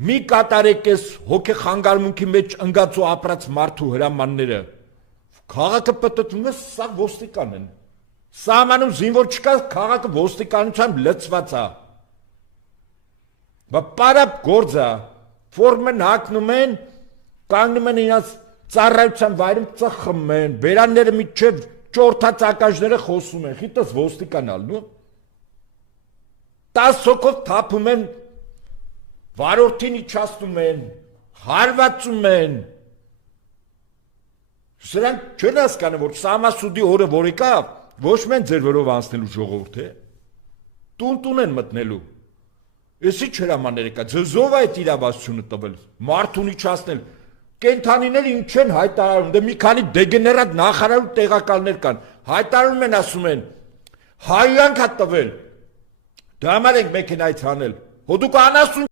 մի կատարեք ես հոգի խանգարմունքի մեջ ընկած ու ապրած մարդու հրամանները։ Քաղաքը պատտվում է, սա ոստիկան են։ Սահմանում զինվոր չկա, քաղաքը ոստիկանությամբ լցված է։ Բա պարապ գործ է, ֆորմեն հագնում են, կանգնում են իրաց ծառայության վայրում ծխում են, բերանները միջև ճորթած ակաժները խոսում են, խիտս ոստիկան ալնու։ 10 հոգով թափում են, վարորդին իջացնում են, հարվածում են։ Սրանք չեն հասկանում, որ Սամասուդի օրը որ եկավ, ոչ մեն ձեր վրով անցնելու ժողովուրդ է, տուն են մտնելու։ Էսի չհրամաններ եկա, ձեզով այդ իրավասությունը տվել, մարդուն իջացնել, կենթանիները ինչ են հայտարարում, դե մի քանի դեգեներատ նախարար ու տեղակալներ կան, հայտարարում են, ասում են, հայյանք հա տվել, դա համար ենք մեքենայից հանել, հո դուք անասուն